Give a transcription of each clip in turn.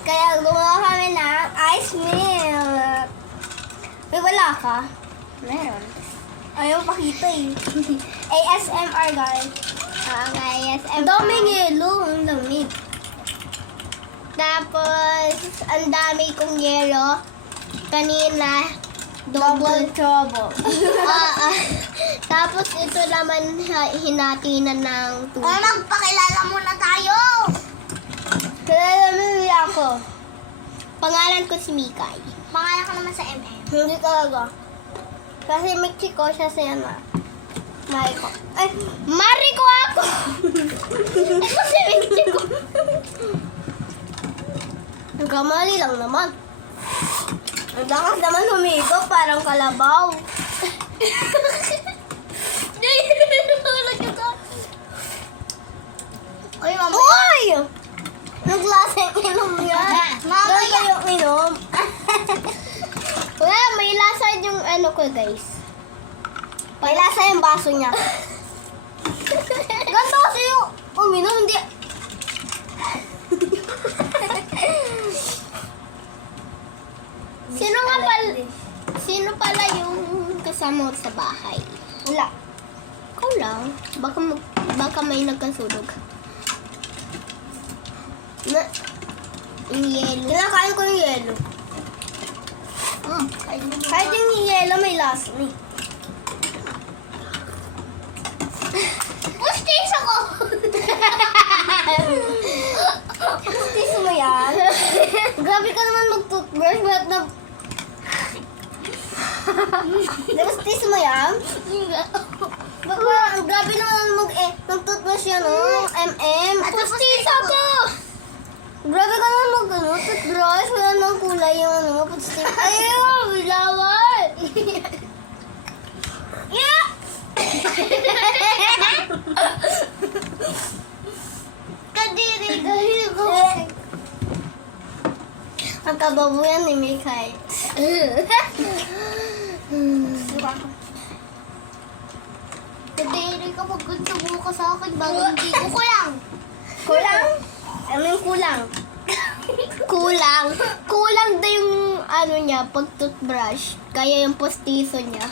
Kaya gumawa kami ng ice milk. May wala ka? Meron. Ayaw pakita eh. ASMR guys. Okay, yes. Ang daming yelo. Ang dami. Tapos, ang dami kong yelo. Kanina, Double trouble. Tapos, ito naman hinati na ng tubig. Magpakilala muna tayo. Kilala mo niya ako. Pangalan ko si Mikay. Pangalan ko naman sa MM. Hindi talaga. Kasi Mexico siya sa yan ah. Mariko. Ay, Mariko ako! Ito si Mexico. nagkamali lang naman. Ang lakas naman humigo, parang kalabaw. Uy, mama. Uy! Naglaseng inom yan. Mama, yung inom. Wala, may lasa yung ano ko, guys. May lasa yung baso niya. Ganto kasi yung uminom, hindi. Sino pala yung kasama mo sa bahay? Wala. Ikaw lang. Baka may nagkasunog. Yung yelo. Kinakain ko yung yelo. Kahit yung yelo may lasa eh. Pustis ako! Pustis mo yan? Grabe ka naman mag-toothbrush, ba't na... Pustis mo yan? Baka, ang grabe naman mag-toothbrush yan, oh. MM. Pustis ako! Grabe ka naman toothbrush. Wala nang kulay yung ano, pustis. Ayaw, bilawal. Yeah! Kadiri ko. Ang kababuyan ni Mikay. Kadiri ka pag gusto mo ka sa akin bago hindi ko kulang. Kulang? Ano yung kulang? Kulang daw yung ano niya pag toothbrush. Kaya yung postiso niya.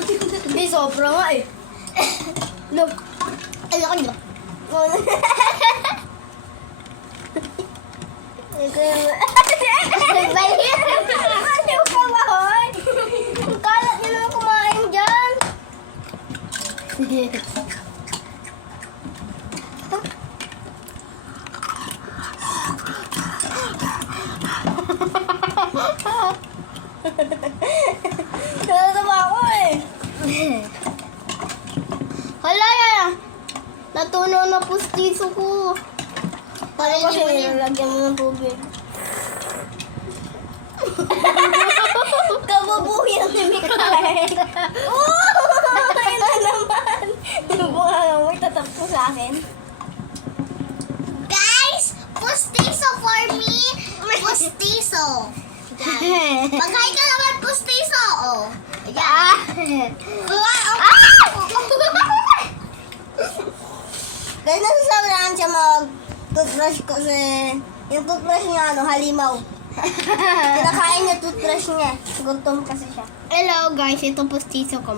Hindi, sobra nga eh. Look. Ano ka nyo? Ayaw ka ba, hoy? Ang kalat niyo naman kumain dyan. Natatawa ako eh. Hala yan. Natunaw na postiso ko. Para kasi nilagyan mo ng tubig. Kababuyan ni Mikay. Ayun na naman. Yung bunga nga mo, itatap ko sa akin. Guys, postiso for me. Postiso. Mag-hi ka naman, postiso. Oh. Ayan. Guys, nasasabihan siya mag-toothbrush kasi yung toothbrush niya, halimaw. Kinakain niya toothbrush niya. Gutom kasi siya. Hello guys, ito postiso ko.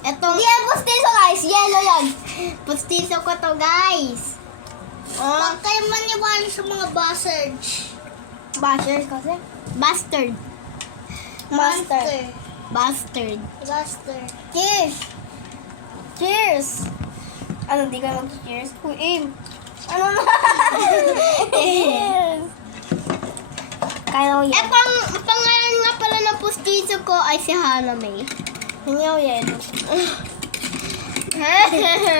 Etong Hindi yan postiso guys, yellow yan. postiso ko to guys. Ah, Huwag kayo maniwala sa mga bastards. bashers kasi. Bastard. Master. Bastard. Bastard. Cheers! Cheers! Ano, di ka mag-cheers? Uy, aim! Ano na? Cheers! Kaya ko yan. Etong pangalan nga pala ng postiso ko ay si Hana May. Hingi ako yan.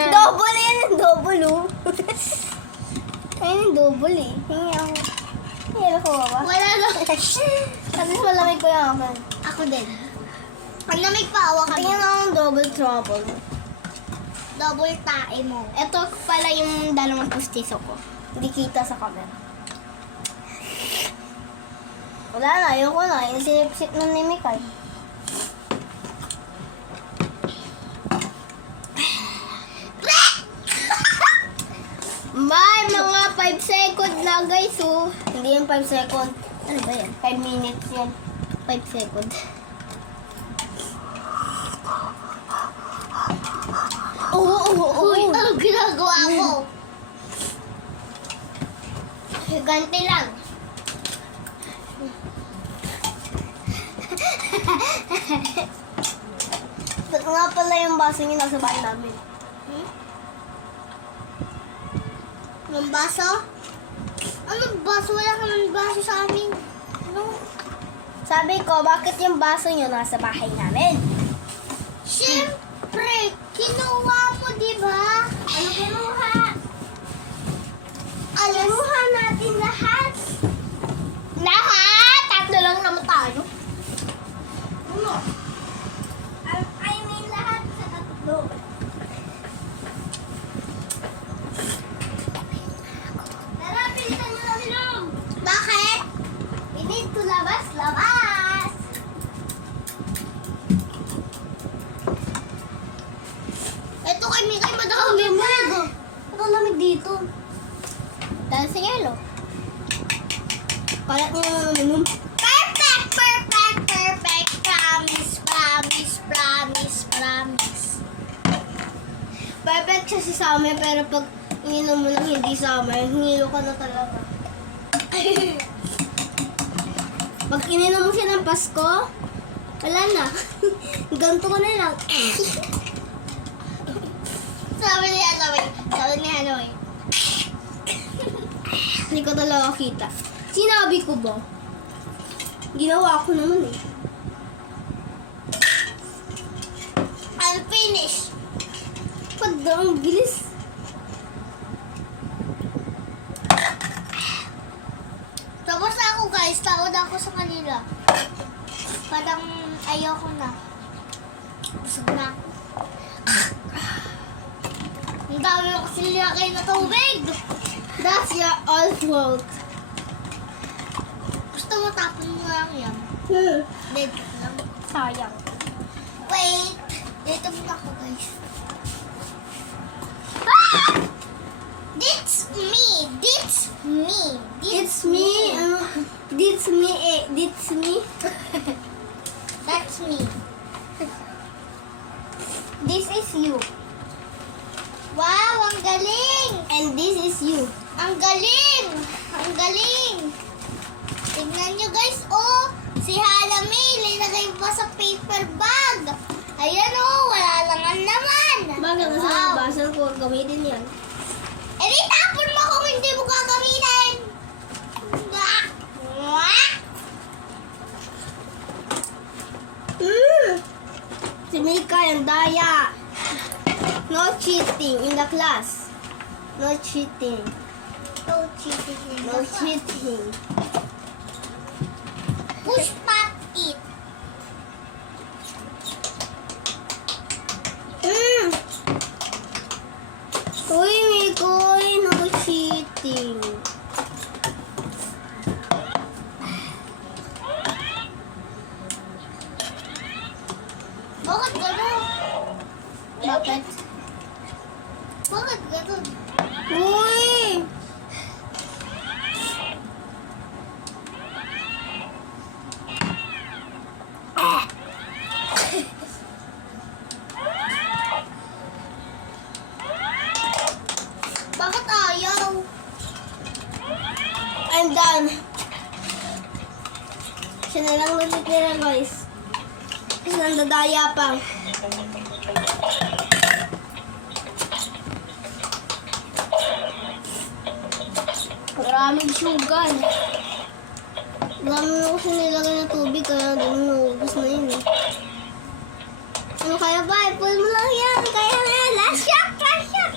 Double yan, double oh. Ayun yung double eh. Hingi ako. Hingi ako ba? Wala na. At least malamig ko yung akin. Ako din. Pag namig pa, awa ka Tingnan ako ng double trouble. double tae mo. Ito pala yung dalawang postiso ko. Hindi kita sa camera. Wala na, ayoko na. Yung sinip-sip ng ni Mikay. May mga 5 second na guys, oh. Hindi yung 5 second. Ano ba yan? 5 minutes yan. 5 second. Oo. Ano ginagawa mo? Ganti lang. Ba't nga pala yung baso niyo nasa bahay namin? Yung baso? Ano baso? Wala ka ng baso sa amin. Ano? Sabi ko, bakit yung baso niyo nasa bahay namin? Siyempre, kinuha mo, di ba? Ano kinuha? Kinuha natin lahat. Lahat? Tatlo lang naman tayo. Ano? I mean lahat sa tatlo. Tara, pilitan nyo na silong. Bakit? We need to labas. Ito kay Mikay, madami mo. Ito ang lamig dito. Dahil sa yelo. Kalat niyo naman uminom. Perfect, perfect, perfect. Promise, promise, promise, promise. Perfect siya si Summer, pero pag ininom mo ng hindi Summer, hingilo ka na talaga. Pag ininom mo siya ng Pasko, wala na. Ganto ka na lang. Sabi ni Hanoy. Sabi ni Hanoy. Hindi ko talaga kita. Sinabi ko ba? Ginawa ko naman eh. I'm finished. Ang bilis. Tapos ako guys, tawad ako sa kanila. Parang ayoko na. Busog na ako. Ang dami mo kasi nilakay na tubig. That's your all fault. Gusto mo tapon mo lang yan. Dead lang. Sayang. Wait. Dito muna ako guys. That's me. That's me. It's me. It's me. It's me. That's me. This is you. Wow, ang galing. And this is you. Ang galing! Ang galing! Tignan nyo guys, oh! Si Hala May, nilagay pa sa paper bag. Ayan oh, wala lang ang laman. Bakit nasa Wow. labasan ko gamitin yan? Eh di tapon mo kung hindi mo gagamitin. Mwah! Mwah! Si Mika yung daya. No cheating in the class. No cheating. No cheating. No cheating. Push pop it. Uy, Mikoy, no cheating. Bakit gano'n? Bakit? Bakit gano'n? Uy! Bakit ayaw? I'm done. Siya na lang ulit nila, guys. Kasi nandadaya pa. Maraming sugar. Dami na kasi nilagay ng tubig, kaya doon naubos na yun eh. Ano kaya ba? Pull mo lang yan. Kaya na yan. Last shot! Last shot!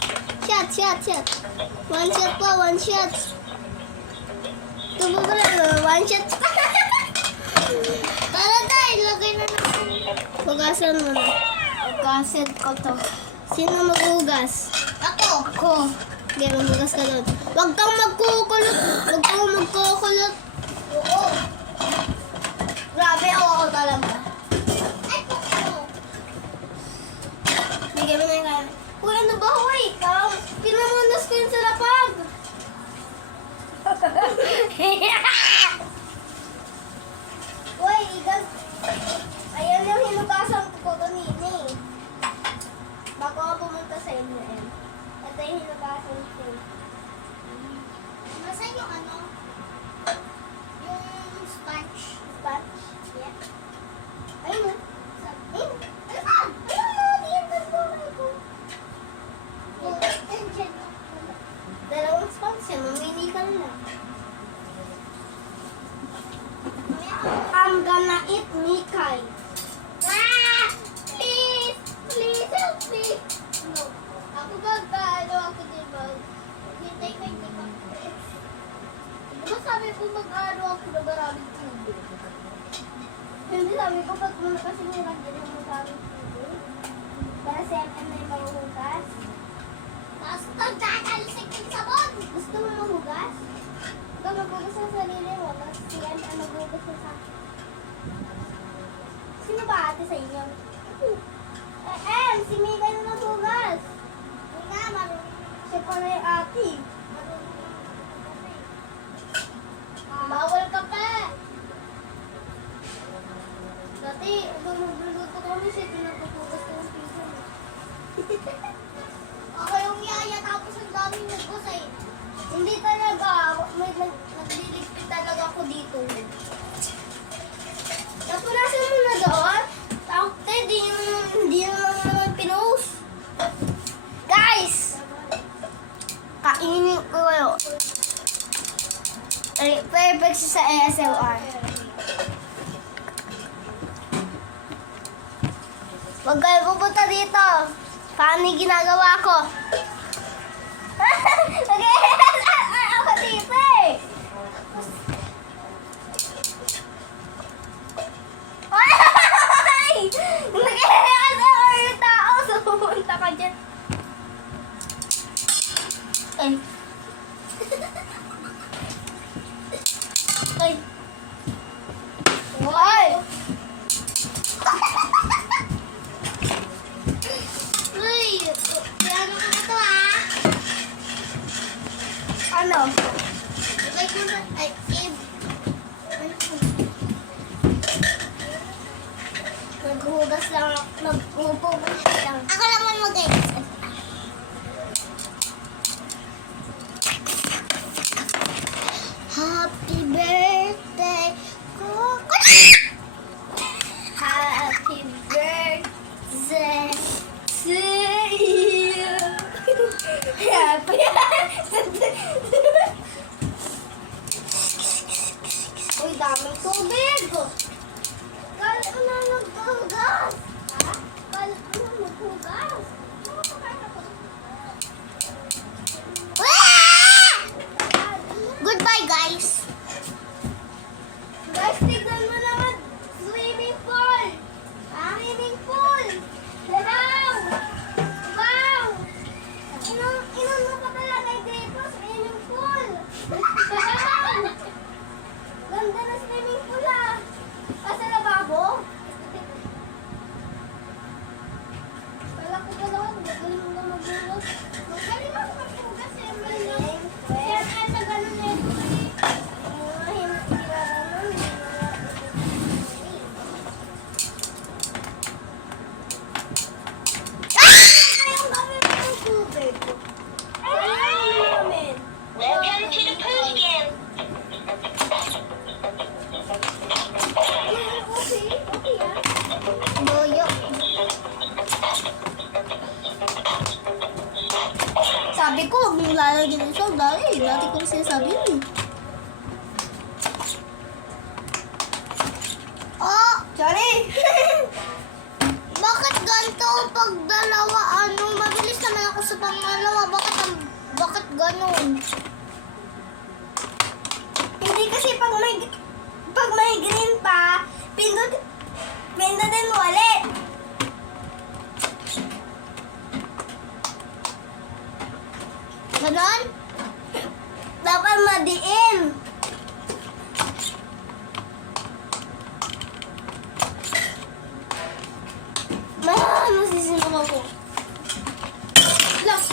Shot, shot, shot. One shot pa, one shot. Tubo ka lang. One shot. Tara tayo, ilagay na natin. Hugasan mo na. Hugasan ko to. Sino maghugas? Ako. Ako. Hindi, maghugas ka doon. Huwag kang magkukulot. Huwag kang magkukulot. Oo. Grabe, ako talaga. Ay, ako. Bigyan mo na yung kaya. Uy, ano ba? Uy, pinamunas ko yun sa lapag. sabi ko mag-ano ako na maraming tubig. Hindi sabi ko, pag muna kasi nilagyan mo sa amin tubig. Para sa akin na yung mahuhugas. Tapos pagkakalisik yung sabon. Gusto mo mahugas? Ikaw maghugas sa sarili mo, tapos si Ann ang maghugas sa akin. Sino ba ate sa inyo? Em, si Mika na maghugas. Yung nga, marunong Siya pala yung ate. bawal ka pa. Dati, hanggang magluluto kami siya, pinagpupugas ko ng pizza. Ako yung yaya tapos ang daming nagkusay. Hindi talaga, nagliligpit talaga ako dito. Napunasan mo na doon? Takte, hindi naman pinost. Guys! Kainin ko kayo. Ay, perfect siya sa ASMR. Huwag kayo pupunta dito. Paano yung ginagawa ko? Nag-ASMR ako dito eh. Ay! Nag-ASMR yung tao. So, pumunta ka dyan. Ay. Ay. Ay! Uy, ano ko na to ah? Ano? Lagay ko na, ay, Ib. Naghugas lang. Nagpupugas lang. Ako naman mo guys. Happy birthday, Happy birthday to you. Happy Uy, daming tubig. Kala ko na naghugas. Ha? Kala ko na naghugas. Goodbye guys. Guys, tignan mo naman. Swimming pool. Swimming pool. Wow! Wow! Inom mo pa palagay dito. Swimming pool. Wow! Ganda na swimming pool ah. Asa lababo? Kala ko ba naman, magaling mo na magulos. Magaling ako magpugas eh. Galing. Kaya kaya na ganun eh. Welcome to the post game. Boyo. Sabi ko, huwag mong lalagyan ng salt. Dati ko sinasabi yun eh. Oh, Sorry! bakit ganito pag dalawa? Ano, mabilis naman ako sa pangalawa. Bakit ganun? Hindi kasi pag may green pa, pindutin mo ulit. Ganon? Dapat madiin. Masisinom ako. Look!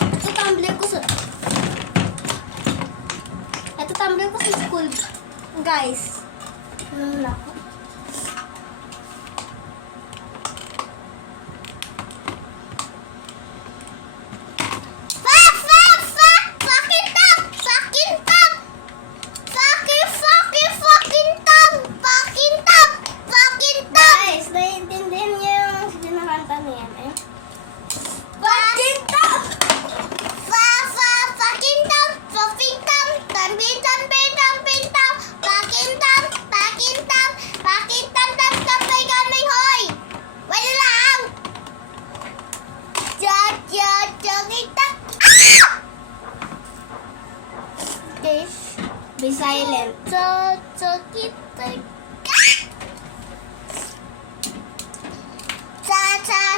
Ito tumbler ko sa... Ito tumbler ko sa school. Guys. Ano ako? Guys, naiintindihan niyo yung sinakanta na yan eh? Fucking top! Be silent. Kita.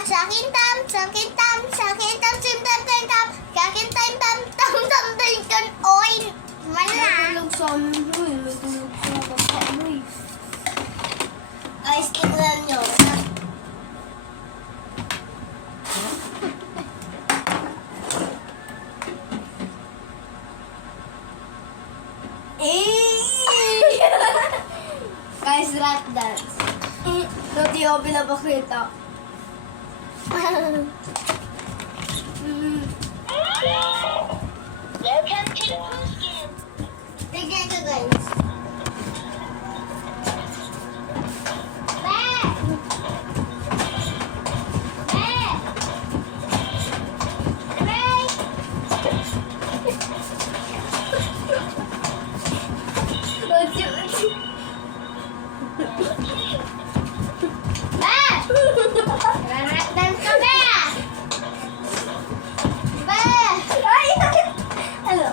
Sakintam, sakintam, sakintam, sintam, sintam, sakintam, tam, tam, tam, tam, oy. Wala. Natulog sa amin mo eh. Natulog sa baba mo eh. Guys, tingnan nyo. Guys, rat dance. Hindi ako pinapakita. Welcome to the museum. Tignan ka guys. Ano?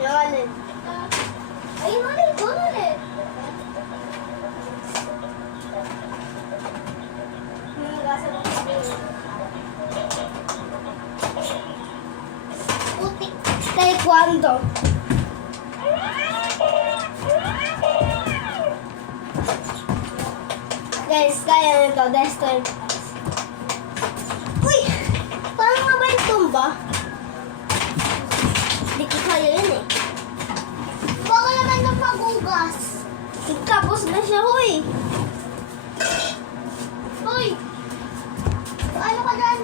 Yung alin? Yung gasa ng Taekwondo. Guys, kaya nito. Desktop. Uy! Paano nga ba yung tumba? Hindi ko kaya yun eh. Baka naman ng magugas. Tapos na siya, huy! Uy! Ano ka dyan?